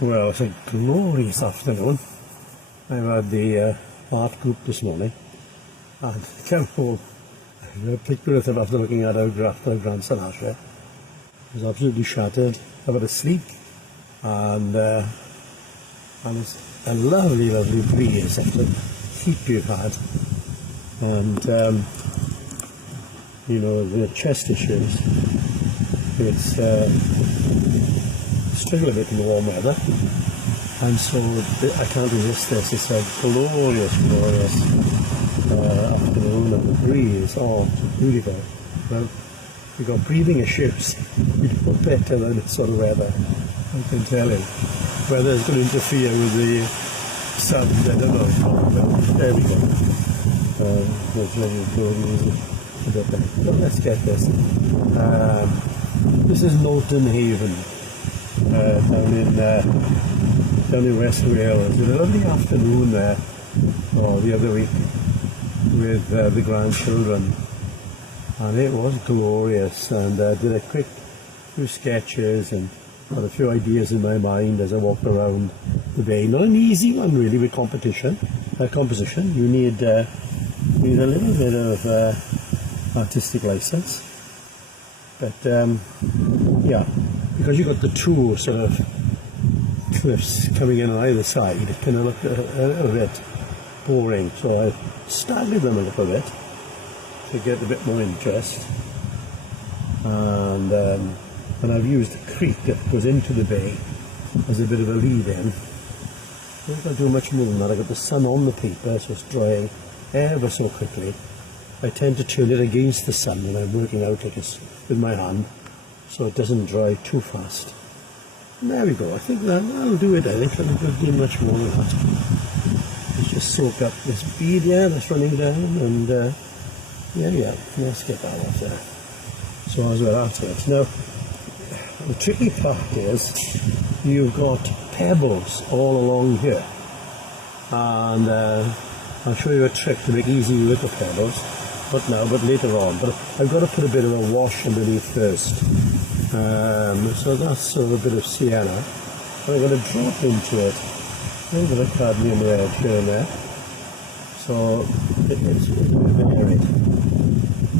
Well, it's a glorious afternoon. I've had the art group this morning and came home. I picked with it after looking at our grandson Asher. He was absolutely shattered. I've had a sleep and it's a lovely, lovely breeze after the heat we've had. And you know, the chest issues, it's struggle a bit in the warm weather, and so I can't resist this. It's a glorious, glorious afternoon, and the breeze, oh, beautiful. Well, you've got breathing issues, you don't better than this sort of weather, I can tell you. Whether it's going to interfere with the sun, I don't know. Well, there we go. But let's get this. This is Nolton Harbour. Down in West Wales. It was a lovely afternoon there, the other week, with the grandchildren, and it was glorious. And did a quick few sketches and had a few ideas in my mind as I walked around the bay. Not an easy one really with composition. You need a little bit of artistic license, but yeah. Because you've got the two sort of cliffs coming in on either side, it can look a little bit boring. So I staggered them a little bit to get a bit more interest. And I've used a creek that goes into the bay as a bit of a lead-in. I don't do much more than that. I've got the sun on the paper, so it's drying ever so quickly. I tend to turn it against the sun when I'm working out like this with my hand, so it doesn't dry too fast. And there we go. I think that'll do it. I think I don't do much more than that. Let's just soak up this bead here that's running down, and yeah, let's get that off there. So as we're at it. Now, the tricky part is you've got pebbles all along here, and I'll show you a trick to make easy with the pebbles. But later on. But I've got to put a bit of a wash underneath first. So that's sort of a bit of sienna. And I'm going to drop into it a little bit of cadmium red here and there. So it's varied.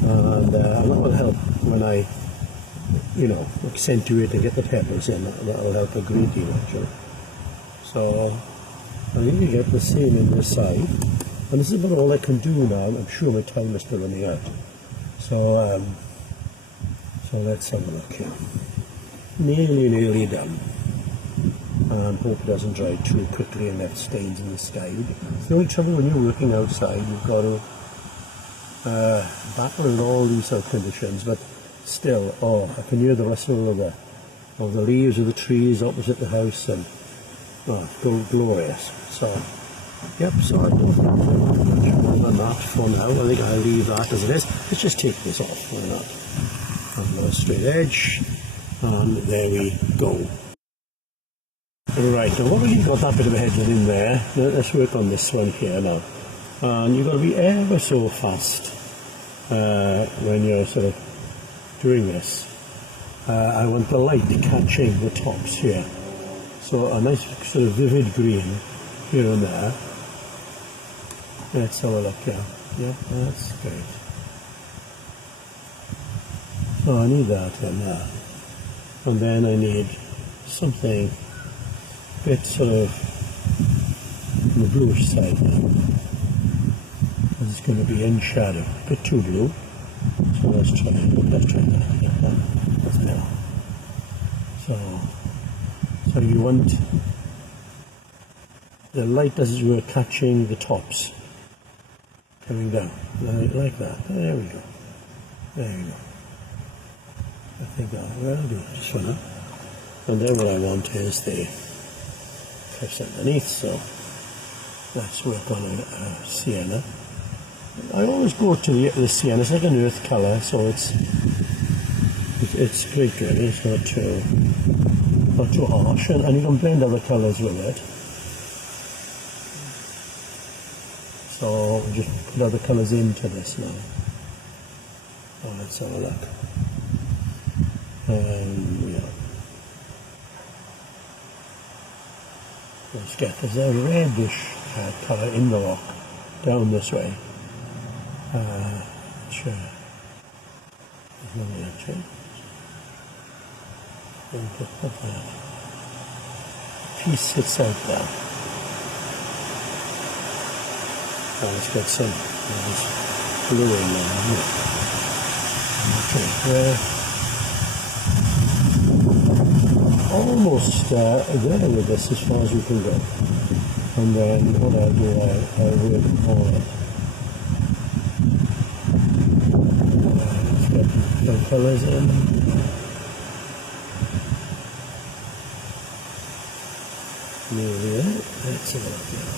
And that will help when I, accentuate and get the pebbles in. That'll help a great deal actually. So I think you get the same in this side. And this is about all I can do now. I'm sure my time is still running out. So let's have a look here. Nearly done. And hope it doesn't dry too quickly and left stains in the sky. It's the only trouble when you're working outside. You've got to battle with all these sort of conditions. But still, I can hear the rustle of the leaves of the trees opposite the house, and glorious. So. Yep, so I don't think much more than that for now. I think I'll leave that as it is. Let's just take this off. Why not? I've got a straight edge, and there we go. Right, now what have you got that bit of a headland in there? Let's work on this one here now. And you've got to be ever so fast when you're sort of doing this. I want the light catching the tops here. So a nice sort of vivid green here and there. Let's have a look here. Yeah, that's great. So I need that in there. And then I need something a bit sort of on the bluish side now. It's going to be in shadow. A bit too blue. So let's try that. Yeah, that's better. So you want the light as you were catching the tops coming down like that. There we go. I think that'll do just for now. And then what I want is the cliffs underneath, so let's work on a sienna. I always go to the sienna. It's like an earth colour, so it's great really. It's not too harsh, and you can blend other colours with it. So we'll just put other colours into this now. Let's have a look. Yeah. Let's get, there's a reddish colour in the rock down this way. Sure. There's no actually. And look at that. Piece sits out there. Now let's get some blue in there. Okay, almost there with this as far as we can go. And then what I'll do, I'll work on it. Let's get some colours in. Nearly there. Let's have a look now.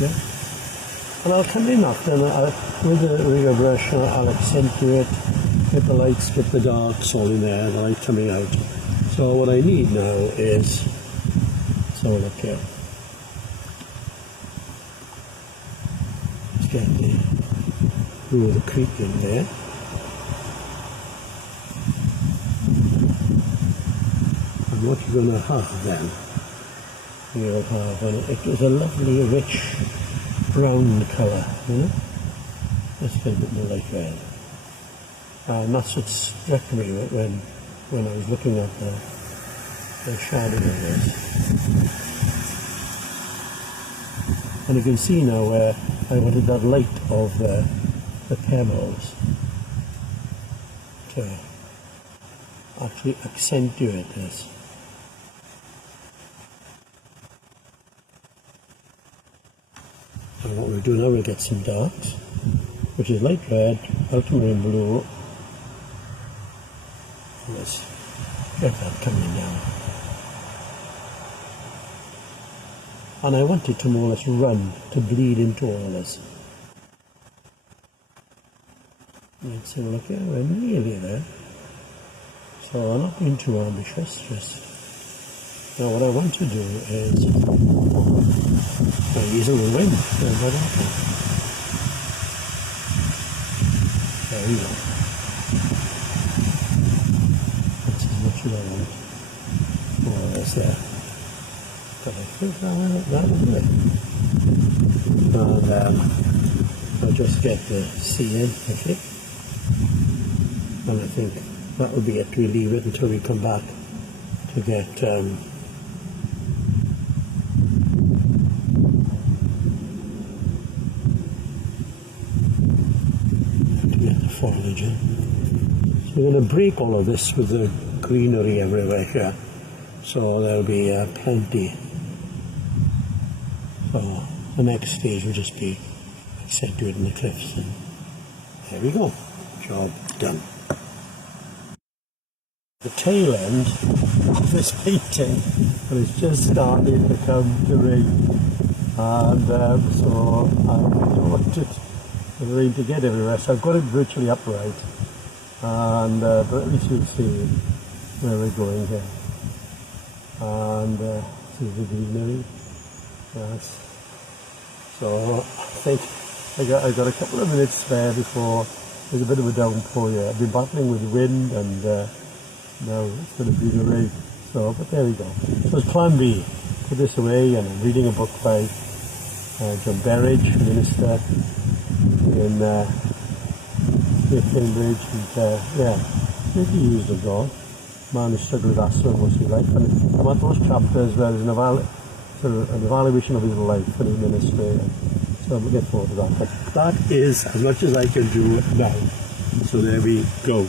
Yeah. And I'll come in after and with the rigger brush I'll accentuate, get the lights, get the darks all in there, the light coming out. So what I need now is, so look here. Let's get the creek in there. And what you're going to have then, you'll have, and it was a lovely rich brown colour, you know. Let's get a bit more like red. And that's what struck me when I was looking at the shadow of this. And you can see now where I wanted that light of the pebbles to actually accentuate this. And what we'll do now, we'll get some darks, which is light red, ultramarine blue. Let's get that coming down. And I want it to more or less run, to bleed into all this. Let's have a look here, we're nearly there. So I'm not being too ambitious, just... Now what I want to do is... use a little wind. There we go. That's as much as I want. More or less there. But I think that will do it. And I'll just get the sea in, I think. And I think that will be it. We leave it until we come back to get to get the foliage in. So we're going to break all of this with the greenery everywhere here. So there'll be plenty. So the next stage will just be accentuating the cliffs. And there we go. Job done. The tail end of this painting, and it's just starting to come to rain, and so I don't want the rain to get everywhere, so I've got it virtually upright, and but at least you'll see where we're going here. And see the greenery. Yes. So I think I got a couple of minutes spare before there's a bit of a downpour here. I've been battling with wind, and now it's going to be the rain. So, but there we go. So it's plan B. Put this away, and I'm reading a book by John Berridge, minister in Cambridge, and yeah, really used of God. Man who struggled with asthma most of his life, and I'm at those chapters where there's an evaluation of his life and his ministry. So I'm looking forward to that. But that is as much as I can do now. So there we go.